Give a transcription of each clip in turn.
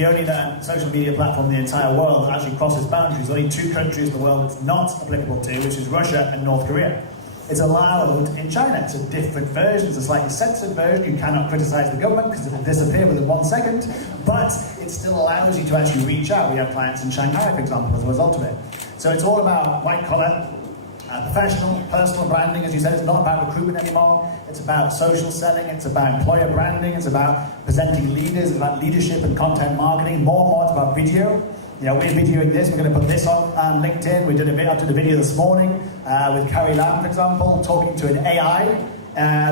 the only social media platform in the entire world that actually crosses boundaries. There's only 2 countries in the world it's not applicable to, which is Russia and North Korea. It's allowed in China. It's a different version. It's a slightly censored version. You cannot criticize the government because it will disappear within 1 second, but it still allows you to actually reach out. We have clients in Shanghai, for example, as a result of it. So it's all about white collar, professional, personal branding. As you said, it's not about recruitment anymore. It's about social selling. It's about employer branding. It's about presenting leaders. It's about leadership and content marketing. More and more, it's about video. You know, we're videoing this. We're going to put this on LinkedIn. I did a video this morning with Carrie Lam, for example, talking to an AI,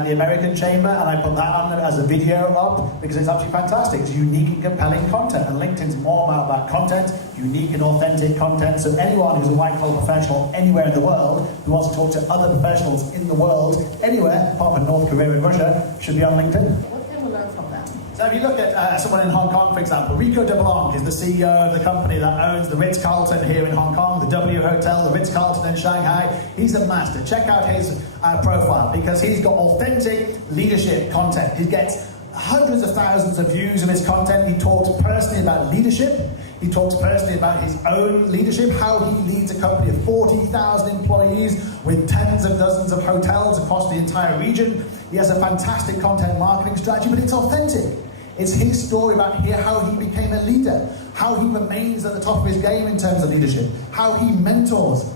the American Chamber, and I put that on as a video up because it's absolutely fantastic. It's unique and compelling content, and LinkedIn's more about content, unique and authentic content. So anyone who's a white-collar professional anywhere in the world who wants to talk to other professionals in the world, anywhere apart from North Korea and Russia, should be on LinkedIn. What can we learn from them? So if you look at someone in Hong Kong, for example, Rico de Blanc is the CEO of the company that owns the Ritz-Carlton here in Hong Kong, the W Hotel, the Ritz-Carlton in Shanghai. He's a master. Check out his profile because he's got authentic leadership content. He gets hundreds of thousands of views of his content. He talks personally about leadership. He talks personally about his own leadership, how he leads a company of 40,000 employees with tens of dozens of hotels across the entire region. He has a fantastic content marketing strategy, but it's authentic. It's his story about how he became a leader, how he remains at the top of his game in terms of leadership, how he mentors.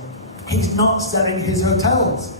He's not selling his hotels.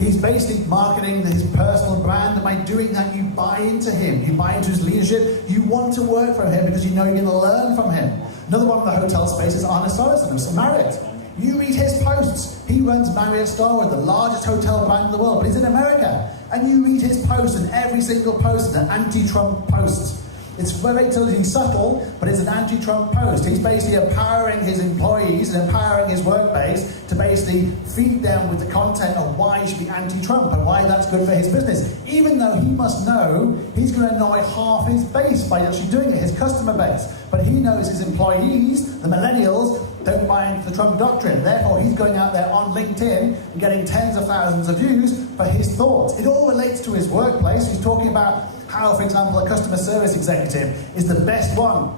He's basically marketing his personal brand, and by doing that, you buy into him. You buy into his leadership. You want to work for him because you know you're going to learn from him. Another one in the hotel space is Arne Sorensen of Marriott. You read his posts. He runs Marriott Starwood, the largest hotel brand in the world, but he's in America. And you read his posts, and every single post is an anti-Trump post. It's very subtle, but it's an anti-Trump post. He's basically empowering his employees and empowering his workplace to basically feed them with the content of why he should be anti-Trump and why that's good for his business. Even though he must know he's going to annoy half his base by actually doing it, his customer base. But he knows his employees, the millennials, don't buy into the Trump doctrine. Therefore, he's going out there on LinkedIn and getting tens of thousands of views for his thoughts. It all relates to his workplace. He's talking about how, for example, a customer service executive is the best one,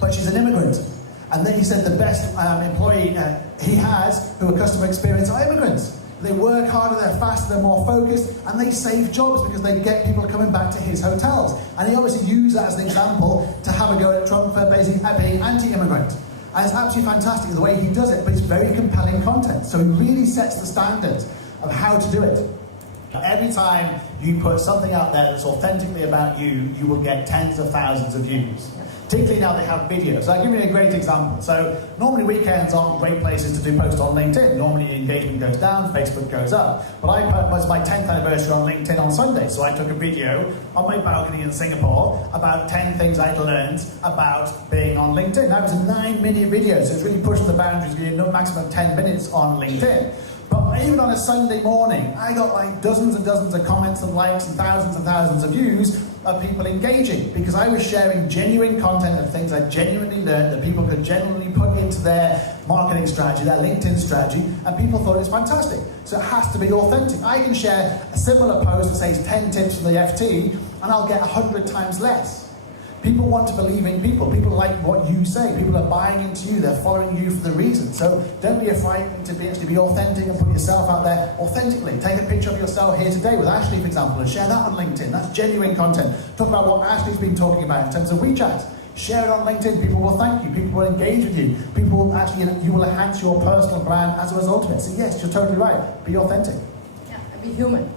but she's an immigrant. And then he said the best employee he has who are customer experience are immigrants. They work harder, they're faster, they're more focused, and they save jobs because they get people coming back to his hotels. And he obviously used that as an example to have a go at Trump for basically being anti-immigrant. And it's absolutely fantastic the way he does it, but it's very compelling content. So he really sets the standard of how to do it. Every time you put something out there that's authentically about you, you will get tens of thousands of views. Particularly now they have video. So I'll give you a great example. So normally weekends aren't great places to do posts on LinkedIn. Normally engagement goes down, Facebook goes up. But I put was my 10th anniversary on LinkedIn on Sunday. So I took a video on my balcony in Singapore about 10 things I'd learned about being on LinkedIn. That was a 9-minute video, so it's really pushing the boundaries, giving a maximum of 10 minutes on LinkedIn. But even on a Sunday morning, I got like dozens and dozens of comments and likes and thousands of views of people engaging because I was sharing genuine content of things I genuinely learned that people could genuinely put into their marketing strategy, their LinkedIn strategy, and people thought it was fantastic. So it has to be authentic. I can share a similar post that says 10 tips from the FT and I'll get 100 times less. People want to believe in people. People like what you say. People are buying into you. They're following you for the reason. So don't be afraid to be authentic and put yourself out there authentically. Take a picture of yourself here today with Ashley, for example, and share that on LinkedIn. That's genuine content. Talk about what Ashley's been talking about in terms of WeChat. Share it on LinkedIn. People will thank you. People will engage with you. People will actually, you will enhance your personal brand as a result of it. So yes, you're totally right. Be authentic. Yeah, and be human.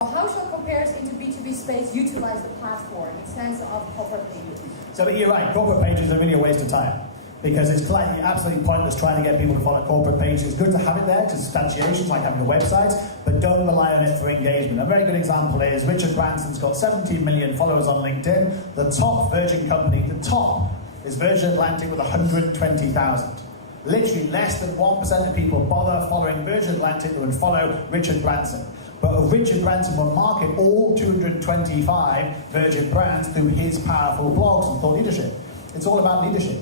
How shall compares into B2B space utilize the platform in the sense of corporate pages? So you're right, corporate pages are really a waste of time because it's absolutely pointless trying to get people to follow corporate pages. It's good to have it there to substantiation, like having a website, but don't rely on it for engagement. A very good example is Richard Branson's got 17 million followers on LinkedIn. The top Virgin company, the top, is Virgin Atlantic with 120,000. Literally less than 1% of people bother following Virgin Atlantic that would follow Richard Branson. But Richard Branson will market all 225 Virgin brands through his powerful blogs and thought leadership. It's all about leadership.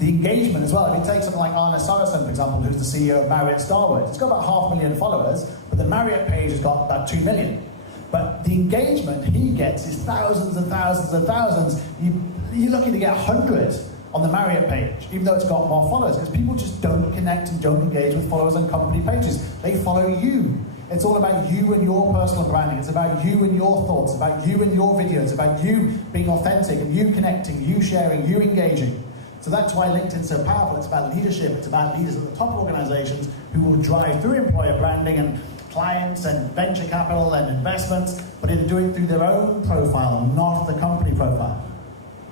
The engagement as well. If you take something like Arne Sorensen, for example, who's the CEO of Marriott Starwood, it's got about 500,000 followers, but the Marriott page has got about 2 million. But the engagement he gets is thousands and thousands and thousands. You're lucky to get 100 on the Marriott page, even though it's got more followers, because people just don't connect and don't engage with followers on company pages. They follow you. It's all about you and your personal branding. It's about you and your thoughts, about you and your videos, about you being authentic and you connecting, you sharing, you engaging. So that's why LinkedIn's so powerful. It's about leadership. It's about leaders at the top of organizations who will drive through employer branding and clients and venture capital and investments, but they're doing it through their own profile, not the company profile.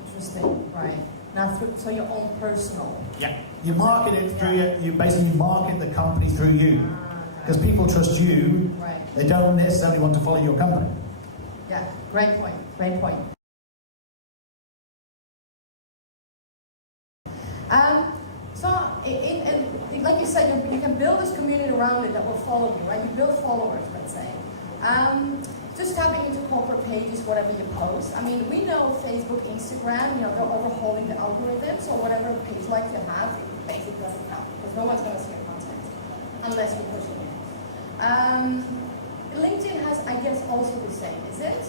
Interesting, right. Now, so your own personal. Yeah. You market it through you basically market the company through you. Because people trust you, right. They don't necessarily want to follow your company. Yeah, great point, great point. So, like you said, you can build this community around it that will follow you, right? You build followers, let's say. Just tapping into corporate pages, whatever you post. I mean, we know Facebook, Instagram, they're overhauling the algorithm, so whatever page like you have, it basically doesn't count, because no one's going to see your content, unless you're pushing it. LinkedIn has, I guess, also the same, is it?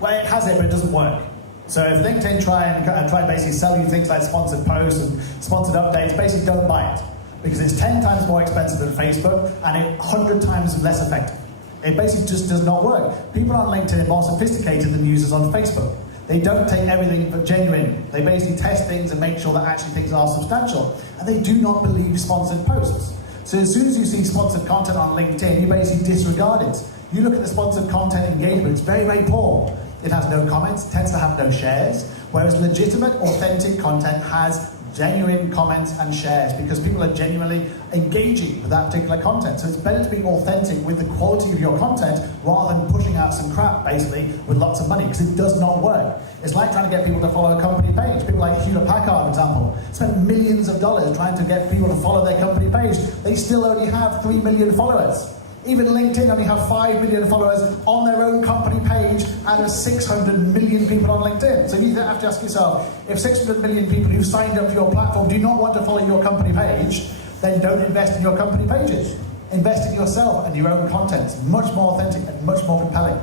Well, it has it, but it doesn't work. So if LinkedIn try and basically sell you things like sponsored posts and sponsored updates, basically don't buy it. Because it's 10 times more expensive than Facebook, and it's 100 times less effective. It basically just does not work. People on LinkedIn are more sophisticated than users on Facebook. They don't take everything for genuine. They basically test things and make sure that actually things are substantial. And they do not believe sponsored posts. So as soon as you see sponsored content on LinkedIn, you basically disregard it. You look at the sponsored content engagement, it's very, very poor. It has no comments, it tends to have no shares, whereas legitimate, authentic content has genuine comments and shares because people are genuinely engaging with that particular content. So it's better to be authentic with the quality of your content rather than pushing out some crap, basically, with lots of money, because it does not work. It's like trying to get people to follow a company page. People like Hewlett Packard, for example, spend millions of dollars trying to get people to follow their company page. They still only have 3 million followers. Even LinkedIn only have 5 million followers on their own company page out of 600 million people on LinkedIn. So you have to ask yourself, if 600 million people who signed up to your platform do not want to follow your company page, then don't invest in your company pages. Invest in yourself and your own content. It's much more authentic and much more compelling.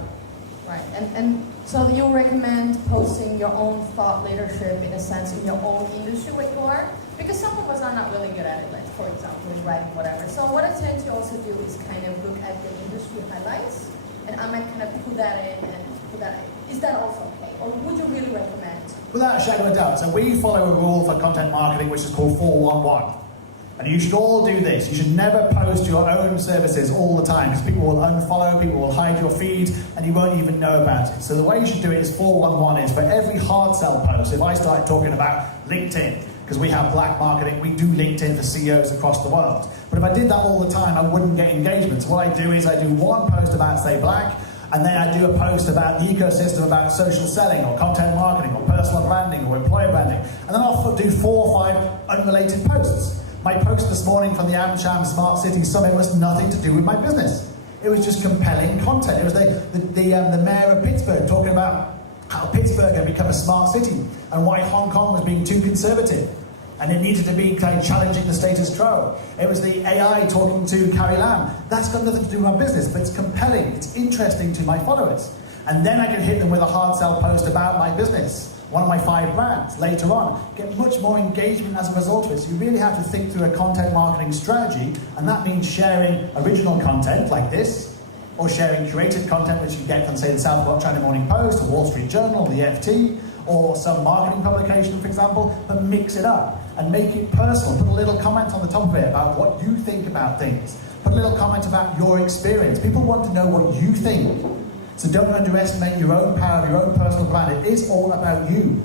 Right, and so you'll recommend posting your own thought leadership, in a sense, in your own industry where you are? Because some of us are not really good at it, like, for example, in writing, whatever. So what I tend to also do is kind of look at the industry highlights, and I might kind of put that in and put that in. Is that also okay? Or would you really recommend? Without a shadow of a doubt. So we follow a rule for content marketing which is called 411. And you should all do this. You should never post your own services all the time because people will unfollow, people will hide your feed, and you won't even know about it. So the way you should do it is 411 is for every hard sell post, if I started talking about LinkedIn, because we have black marketing, we do LinkedIn for CEOs across the world. But if I did that all the time, I wouldn't get engagement. So what I do is I do one post about, say, black, and then I do a post about the ecosystem, about social selling, or content marketing, or personal branding, or employer branding. And then I'll do 4 or 5 unrelated posts. My post this morning from the AmCham Smart City Summit was nothing to do with my business. It was just compelling content. It was the mayor of Pittsburgh talking about how Pittsburgh had become a smart city and why Hong Kong was being too conservative and it needed to be kind of challenging the status quo. It was the AI talking to Carrie Lam. That's got nothing to do with my business, but it's compelling, it's interesting to my followers. And then I can hit them with a hard sell post about my business, one of my 5 brands, later on. Get much more engagement as a result of it. So you really have to think through a content marketing strategy, and that means sharing original content like this, or sharing curated content which you get from, say, the South China Morning Post, or Wall Street Journal, the FT, or some marketing publication, for example, but mix it up and make it personal. Put a little comment on the top of it about what you think about things. Put a little comment about your experience. People want to know what you think. So don't underestimate your own power, your own personal brand. It is all about you.